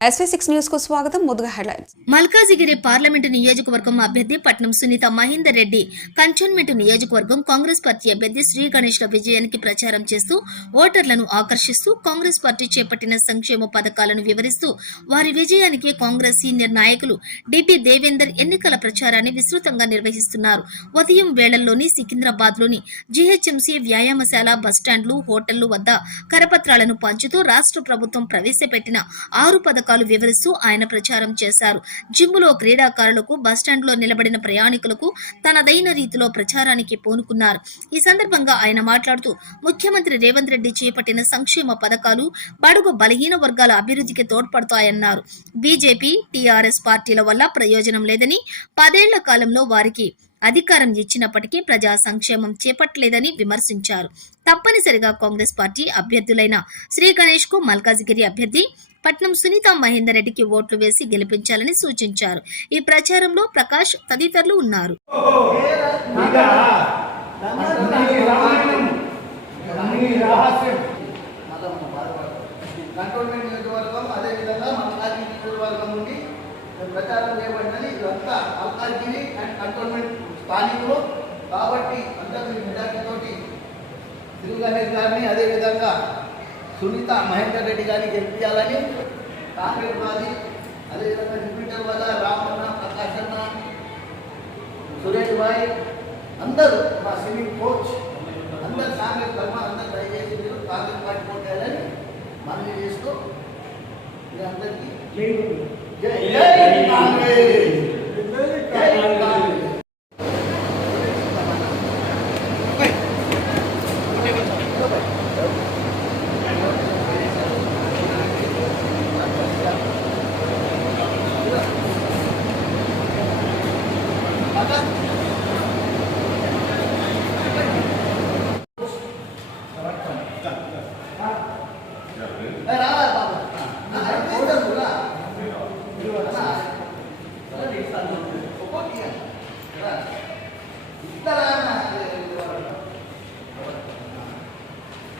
SV6 news కు స్వాగతం. ముందుగా హెడ్లైన్స్. మల్కాజిగిరి పార్లమెంటు నియోజకవర్గం అభ్యర్థి పట్నం సునీత మహేందర్ రెడ్డి కంటోన్మెంట్ నియోజకవర్గం కాంగ్రెస్ పార్టీ అభ్యర్థి శ్రీ గణేష్ల విజయానికి ప్రచారం చేస్తూ ఓటర్లను ఆకర్షిస్తూ కాంగ్రెస్ పార్టీ చేపట్టిన సంక్షేమ పథకాలను వివరిస్తూ వారి విజయానికి కాంగ్రెస్ సీనియర్ నాయకులు డిపి దేవేందర్ ఎన్నికల ప్రచారాన్ని విస్తృతంగా నిర్వహిస్తున్నారు. ఉదయం వేళల్లోని సికింద్రాబాద్ లోని జీహెచ్ఎంసీ వ్యాయామశాల, బస్టాండ్లు, హోటళ్లు వద్ద కరపత్రాలను పంచుతూ రాష్ట్ర ప్రభుత్వం ప్రవేశపెట్టిన 6 పథకాలు వివరిస్తూ ఆయన ప్రచారం చేశారు. జిమ్ములో క్రీడాకారులకు, బస్టాండ్లో నిలబడిన ప్రయాణికులకు తనదైన రీతిలో ప్రచారానికి పూనుకున్నారు. ఈ సందర్భంగా ఆయన మాట్లాడుతూ ముఖ్యమంత్రి రేవంత్ రెడ్డి చేపట్టిన సంక్షేమ పథకాలు బడుగు బలహీన వర్గాల అభివృద్ధికి తోడ్పడతాయన్నారు. బీజేపీ, టీఆర్ఎస్ పార్టీల వల్ల ప్రయోజనం లేదని, 10 ఏళ్ల కాలంలో వారికి అధికారం ఇచ్చినప్పటికీ ప్రజా సంక్షేమం చేపట్టలేదని విమర్శించారు. తప్పనిసరిగా కాంగ్రెస్ పార్టీ అభ్యర్థులైన శ్రీ గణేష్ కు, మల్కాజిగిరి అభ్యర్థి పట్నం సునీత మహేందర్ రెడ్డికి ఓట్లు వేసి గెలిపించాలని సూచించారు. ఈ ప్రచారంలో ప్రకాష్ తదితరులు ఉన్నారు. ప్రచారం చేయబడినది. ఇదంతా మల్కాజిగిరి అండ్ కంటోన్మెంట్ స్థానికులు కాబట్టి అందరూ మెజార్టీతోటి శ్రీ గణేష్ గారిని, అదేవిధంగా సునీత మహేందర్ రెడ్డి గారిని గెలిపించాలని కాంగ్రెస్ వాది, అదేవిధంగా రిపీటర్ వల్ల రామన్న, ప్రకాష్ అన్న, సురేష్ భాయ్ అందరూ మా స్విమ్మింగ్ కోచ్ అందరు కాంగ్రెస్ ధర్మ అందరూ దయచేసి మీరు కాంగ్రెస్ పార్టీ పోటాలని మనవి చేస్తూ మీ అందరికీ జై కాంగ్రెస్, జై కాంగ్రెస్.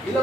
ఇలా